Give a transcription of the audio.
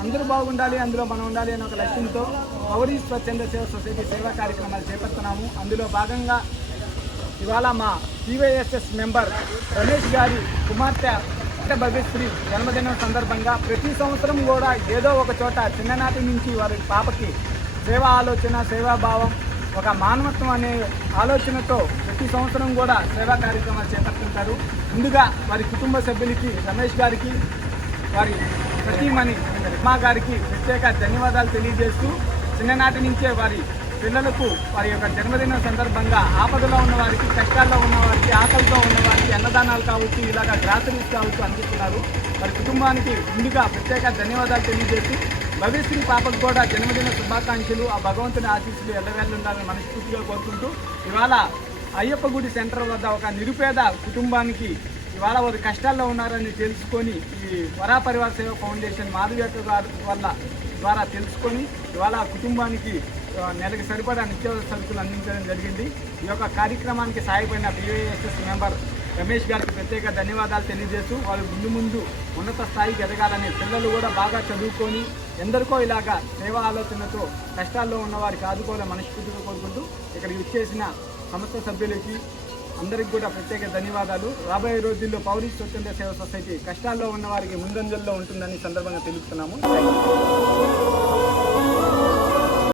అందరూ బాగుండాలి, అందులో మనం ఉండాలి అనే ఒక లక్ష్యంతో పౌరీ స్వచ్ఛంద సేవ సొసైటీ సేవా కార్యక్రమాలు చేపడుతున్నాము. అందులో భాగంగా ఇవాళ మా టీవైఎస్ఎస్ మెంబర్ రమేష్ గారి కుమార్తె భవ్యశ్రీ జన్మదినం సందర్భంగా ప్రతి సంవత్సరం కూడా ఏదో ఒక చోట చిన్ననాటి నుంచి వారి పాపకి సేవా ఆలోచన, సేవాభావం, ఒక మానవత్వం అనే ఆలోచనతో ప్రతి సంవత్సరం కూడా సేవా కార్యక్రమాలు చేపడుతుంటారు. ముందుగా వారి కుటుంబ సభ్యులకి, రమేష్ గారికి, వారి సతీమణి ఉమా గారికి ప్రత్యేక ధన్యవాదాలు తెలియజేస్తూ, చిన్ననాటి నుంచే వారి పిల్లలకు వారి యొక్క జన్మదినం సందర్భంగా ఆపదలో ఉన్నవారికి, కష్టాల్లో ఉన్నవారికి, ఆకలితో ఉన్నవారికి అన్నదానాలు కావచ్చు, ఇలాగ గ్రాసరీస్ కావచ్చు అందిస్తున్నారు. వారి కుటుంబానికి ముందుగా ప్రత్యేక ధన్యవాదాలు తెలియజేస్తూ, భవ్యశ్రీ పాపకు కూడా జన్మదిన శుభాకాంక్షలు, ఆ భగవంతుని ఆశీస్సులు ఎల్లవేళ్ళు ఉండాలని మనస్ఫూర్తిగా కోరుకుంటూ, ఇవాళ అయ్యప్ప గుడి సెంటర్ వద్ద ఒక నిరుపేద కుటుంబానికి ఇవాళ వారు కష్టాల్లో ఉన్నారని తెలుసుకొని ఈ వరా పరివార సేవ ఫౌండేషన్ మాధవ్యక్క గారి ద్వారా తెలుసుకొని ఇవాళ కుటుంబానికి నెలకు సరిపడా నిత్యావసర సరుకులు అందించడం జరిగింది. ఈ యొక్క కార్యక్రమానికి సహాయపడిన టీవైఎస్ఎస్ మెంబర్ రమేష్ గారికి ప్రత్యేక ధన్యవాదాలు తెలియజేస్తూ, వాళ్ళు ముందు ఉన్నత స్థాయికి ఎదగాలని, పిల్లలు కూడా బాగా చదువుకొని ఎందరికో ఇలాగా సేవా ఆలోచనతో కష్టాల్లో ఉన్న వారికి ఆదుకోవాలని మనస్ఫూర్తిగా కోరుకుంటూ, ఇక్కడికి వచ్చేసిన సంస్థ సభ్యులకి అందరికి కూడా ప్రత్యేక ధన్యవాదాలు. రాబోయే రోజుల్లో పౌరీ స్వచ్ఛంద సేవ సొసైటీ కష్టాల్లో ఉన్న వారికి ముందంజల్లో ఉంటుందని సందర్భంగా తెలుపుతున్నాము.